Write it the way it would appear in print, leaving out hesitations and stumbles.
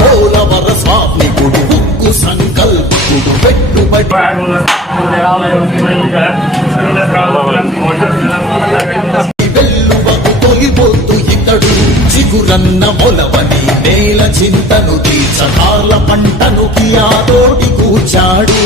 పోలవర స్వామికుడు ఉక్కు సంకల్పకుడు పెట్టుబడి వెల్లువకు తొలిపోతూ ఇతడు చిగురన్న మొలవని నేల చింతను తీర్చ పంటను కియాతోటి కూర్చాడు.